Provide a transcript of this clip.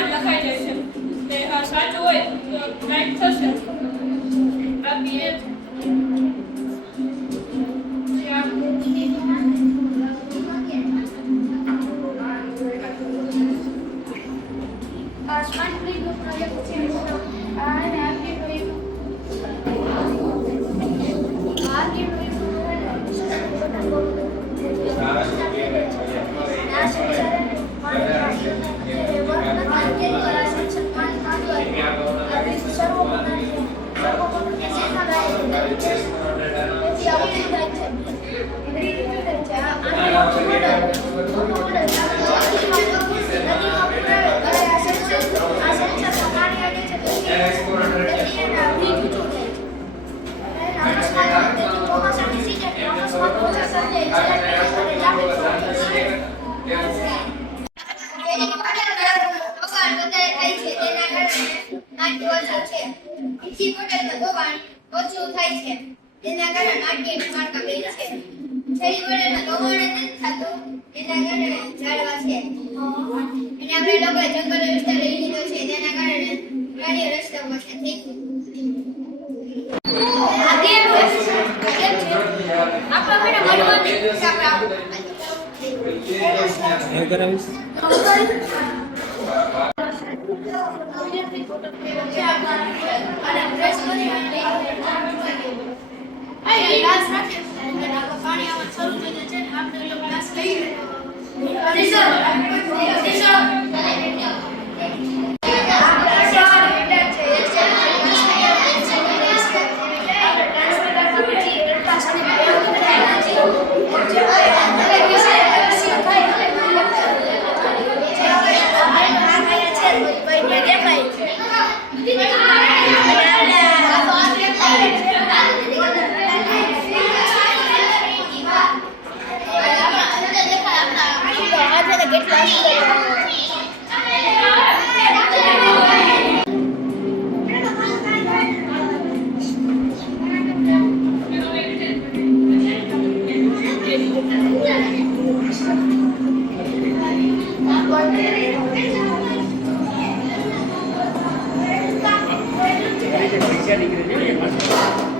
લખાઈ જાય છે તે સાચું હોય તો રાઈટ થશે. બાકી એ ઓછું થાય છે તેના કારણે આટલી માર્કા બે છે. છેલ્લી વડેના દોવાણ નથી થતું તેના કારણે ઝાડવા છે અને આપણે લોકો જંગલ વિસ્તાર લઈ લીધો છે તેના કારણે પ્રાણીઓ રસ્તા પર છે. પૈસા નીકળે છે.